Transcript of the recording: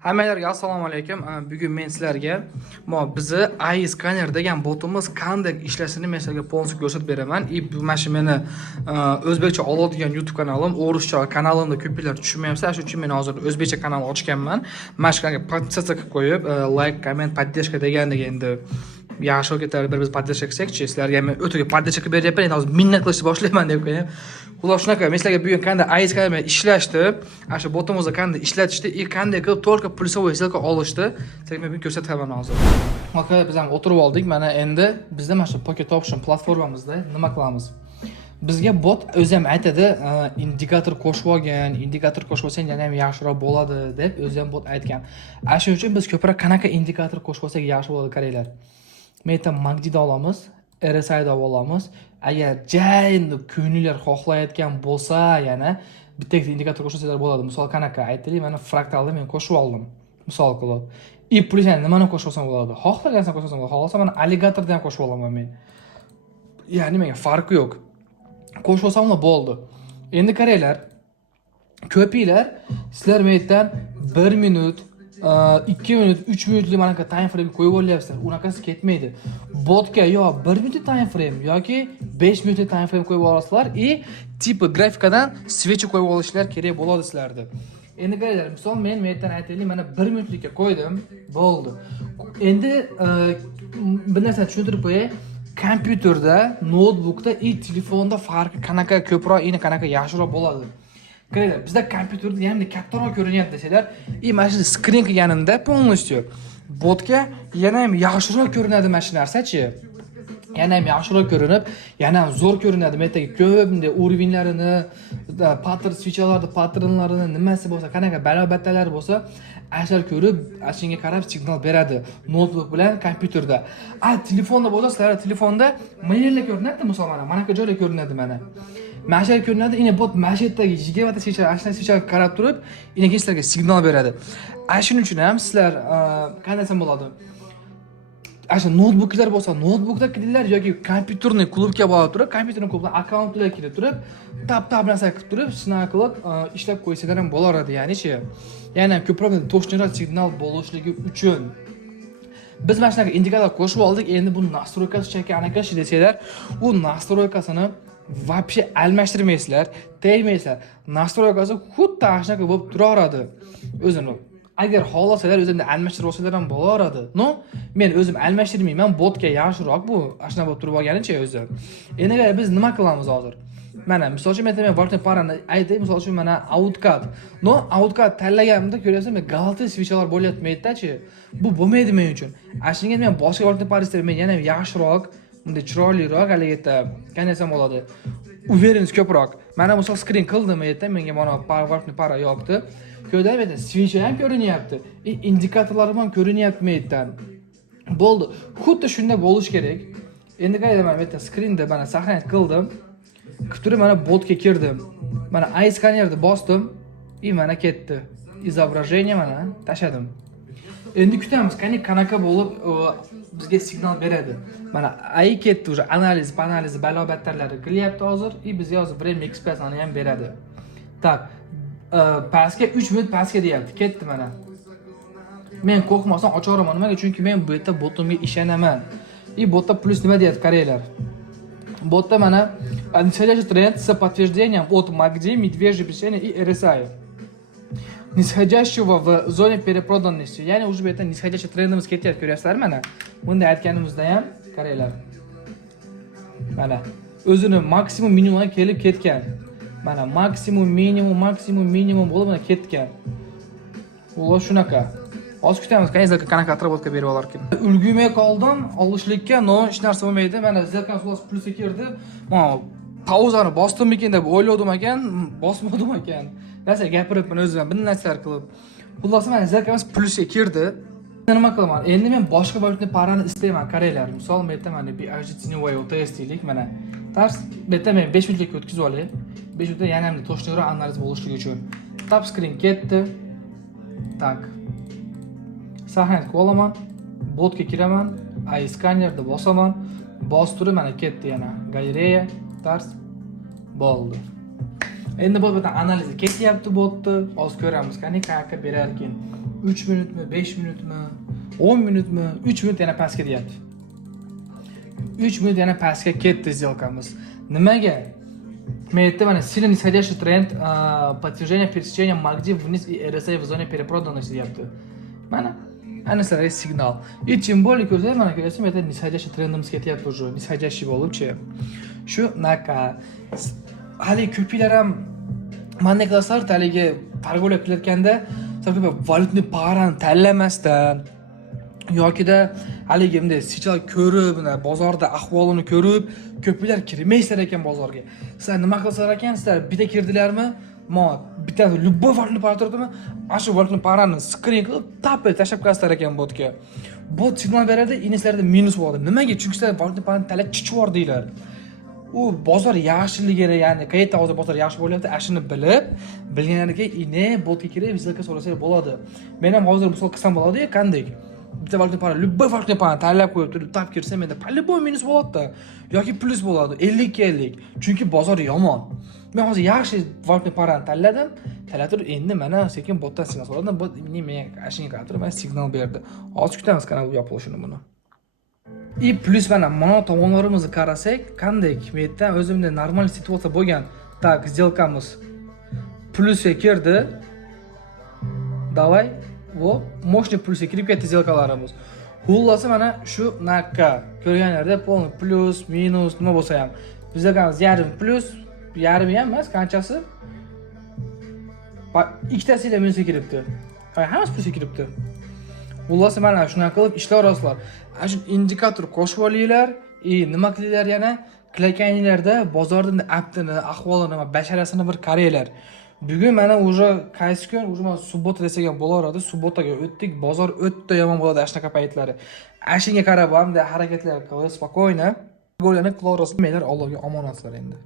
Hammalarga assalomu alaykum. Bugun men sizlarga bizni AI skanner degan botimiz qanday ishlashini men sizlarga polностью ko'rsatib beraman. Bu mana shu meni o'zbekcha oladigan YouTube kanalim, o'rischa kanalimda ko'plar tushunmayapsa, shuning uchun men hozir o'zbekcha kanal ochganman. Mana shu kanalga podpisatsiya qilib qo'yib, like, komment, поддержка degandek endi yaxshi ketadi. Bir-biz podдержка qilsak-chi, sizlarga men o'tiga podдержка qilib beryapman. Endi hozir minnat qilishni boshlayman deb qo'ying. Xulosa shunaqa, men sizlarga bugun qanday AI skanner ishlashdi, ana shu botimizni qanday ishlatishdi, qanday qilib только plyusовой ссылка olishdi, sizlarga men ko'rsataman hozir. Okay, biz ham o'tirib oldik. Mana endi bizda mana shu Pocket Option platformamizda nima qilamiz? Bizga bot o'zi ham aytadi, indikator qo'shib olgan, indikator qo'shib olsang yana ham yaxshiroq bo'ladi deb o'zi ham bot aytgan. Ana shuning uchun biz ko'proq qanaqa indikator qo'shib olsak yaxshi bo'ladi qaranglar. Men aytam MACD olamiz, RSI da olamiz. Agar jayni ko'ngillar xohlayotgan bo'lsa, yana bitta indikator qo'shsalar bo'ladi. Misol qanaqa aytaylik, mana fraktalni men qo'shib oldim. Misol qilib. Plus yani nimani qo'shib olsam bo'ladi? Xohlagansan qo'shib olsam bo'ladi. Xohlasam mana alligatorni ham qo'shib olaman men. Ya'ni menga farqi yo'q. Qo'shib olsam bo'ldi. Endi qaranglar. Ko'pinglar sizlar mendan 1 minut 2 minut, 3 minutli mana shu time frame qo'yib olyapsizlar. Unaqasi ketmaydi. Botga yo 1 minut time frame yoki 5 minut time frame qo'yib olasizlar tipi grafikadan svechi qo'yib olishlar kerak bo'ladi sizlarda. Endi qaranglar, misol men mendan aytaylik, mana 1 minutlikka qo'ydim, bo'ldi. Endi bir narsani tushuntirib qo'yay. Kompyuterda, notebookda telefonda farqi qanaqa ko'proq, qanaqa yaxshiroq bo'ladi. Qaranglar, bizda kompyuterda yanada kattaroq ko'rinyapti desalar, mana shu skrin qilganimda полностью botga yana ham yaxshiroq ko'rinadi mana shu narsa-chi. Yana ham yaxshiroq ko'rinib, yana ham zo'r ko'rinadi. Metagi ko'p bunday urovinglarini, pattern switchlarni, patternlarini nimasi bo'lsa, qanaqa balobatalari bo'lsa, ashlar ko'rib, ashunga qarab signal beradi. Notebook bilan kompyuterda. Telefonda bo'lsa, sizlar telefonda mayillar ko'rinadi, misol mana shu joylar ko'rinadi mana. Mashal ko'rinadi, bot mashetdagi 20 switchlar, ashna switchlarga qarab turib, keyin sizlarga signal beradi. Shuning uchun ham sizlar qanday desam bo'ladi? Ashna notebooklar bo'lsa, notebookda kiringlar yoki kompyuterni klubga borib turib, kompyuterni klubdan akkauntlarga kirib turib, tap narsa qilib turib, shunaqa qilib ishlab qo'ysalar ham bo'lardi, ya'ni-chi. Ya'ni ham ko'proq to'shniroq signal bo'lishligi uchun biz mana shunaqa indikator qo'shib oldik. Endi bu настройкасы chaka anaqashi desalar, u настройкасini вообще almashtirmaysizlar, tegmaysizlar. Настройкасы xuddi shunaqa bo'lib turaveradi o'zini. Agar xohlasalar o'zimni almashtirib olsalar ham bo'laveradi. Men o'zim almashtirmayman, botga yaxshiroq bu ashna bo'lib turib olganicha o'zi. Endi biz nima qilamiz hozir? Mana misol uchun men vaqtni parani aytay, misol uchun mana outcad. Outcad tanlaganimda ko'ryapsiz, men galti switchlar bo'layotmaydi-chi. Bu bo'lmaydi men uchun. Ashunga men boshqa vaqtni parasida men yana yaxshiroq, bunday chiroyliroq haligida qanday desam bo'ladi. Uvereniz ko'proq. Mana misol screen qildim aytdim, menga mana vaqtni para yoqdi. Ko'rdingmi? Switch ham ko'rinyapti. Indikatorlarim ham ko'rinyapti mendan. Bo'ldi. Xuddi shunday bo'lish kerak. Endi qaranglar, men bu screenda mana saqlanib qildim. Turib mana botga kirdim. Mana AI skannerni bosdim, mana ketdi. Изображение mana tashladim. Endi kutamiz, qanaqa bo'lib bizga signal beradi. Mana AI ketdi, уже analiz balobatlarlari qilyapti hozir. Bizga hozir время expressni ham beradi. Tak. Pastga 3 minut pastga deyapti. Ketdi mana. Men qo'rqmasam ocharaman. Nimaga? Chunki men bu yerda botimga ishonaman. Botda plus nima deyapti, qaranglar. Botda mana нисходящий тренд с подтверждением от MACD, медвежье печенье и RSI. Нисходящего в зоне перепроданности. Ya'ni уже bu yerda нисходящий trendimiz ketyapti, ko'ryapsizlarmi mana? Bunda aytganimizda ham qaranglar. Mana o'zini maksimum minimumga kelib ketgan. Mana maksimum minimum bo'lib mana ketgan. Ular shunaqa. Hozir kutamiz, qanaqa atrofga berib olarkan. Ulgurmay qoldim, olishlikka, hech narsa bo'lmaydi. Mana zerkan xulos plusga kirdi. Mana pauzani bosdimmikin deb o'yladim ekan, bosmadim ekan. Narsa gapiribman o'zim, bir narsalar qilib. Xulosa mana zerkamiz plusga kirdi. Nima qilaman? Endi men boshqa valutni parani istayman, qaranglar. Misol men aytaman, BHD tеневой OTS deylik mana. Tars, men 5 minutga o'tkazib olay. 5 minutda yana ham to'shniroq analiz bo'lishligi uchun. Tap screen ketdi. Tak. Saqlanib qolaman, botga kiraman, AI skannerni bosaman, bostirib mana ketdi yana. Galereya, tars, bo'ldi. Endi bu yerdan analiz ketyapti botni, hozir ko'ramiz, qanaqa berar ekan. 3 minutmi, 5 minutmi, 10 minutmi, 3 minut yana pastga deyapti. 3 minut yana pastga ketdi сделкamiz. Nimaga? Metda mana сильно нисходящий тренд, подтверждение пересечения MACD вниз и RSI в зоне перепроданности deyapti. Mana ana sizlarga signal. И тем более ko'rsatadi, mana ko'ryapsizmi, metda нисходящий trendimiz ketyapti уже, нисходящий bo'libchi. Shu naqa hali ko'plar ham mana qilasizlar, haligi торговля qilayotganda, sabab valyutni parani tanlamasdan yokida haligi bunday sichal ko'rib, bozorda ahvolini ko'rib, ko'plar kirmaysizlar ekan bozorga. Sizlar nima qilsizlar ekan? Sizlar bitta kirdilarmi? Bitta любой valyutni para turadimi? Ana shu valyutni parani screen qilib, tapib tashlab qo'yasizlar ekan botga. Bot signal beradi, ingilislarda minus bo'ladi. Nimaga? Chunki sizlar valyutni parani tanlab chichvor deylar. U bozor yaxshiligini, ya'ni qayerda hozir bozor yaxshi bo'lyapti, ashini bilganlarga ine botga kirib vizitga so'rasa bo'ladi. Men ham hozir misol qilsam bo'ladi-ku, qanday? Bitta valyutni para, любой valyutni para tanlab qo'yib turib, tap kirsam, menda по-любому minus bo'ladi yoki plus bo'ladi, 50-50. Chunki bozor yomon. Men hozir yaxshi valyutni parani tanladim. Tanlatib endi mana sekin botdan signal so'radim. Bot menga ashinga qarab turib, men signal berdi. Hozir kutamiz kanal yopilishini buni. И plus mana tomonlarimizni qarasak, qanday metda o'zimda normal situatsiya bo'lgan. Tak, сделкamiz plusga kirdi. Davay, vo, мощный plusga kirib ketdi сделкаlarimiz. Xullasi mana shu naqa ko'rganlarda полный plus, minus nima bo'lsa ham. Bizlarimiz yarim plus, yarim ham emas, qanchasi? Ikkitasiga minusga kiribdi. Hammasi plusga kiribdi. Xullasi mana shunday qilib ishlar olasizlar. Ana shu indikator qo'shib olinglar, nima qilinglar yana? Qilakaninglarda bozorning aptini, ahvolini va basharasini bir qaranglar. Bugun mana уже qaysi kun, уже mana subbota desak ham bo'laveradi. Subbotaga o'tdik, bozor o'tda yomon bo'ladi ashnaqa paytlari. Ashunga qarab ham harakatlar qilib, spokойно. Go'lani qilib, menlar Allohga omonatlar endi.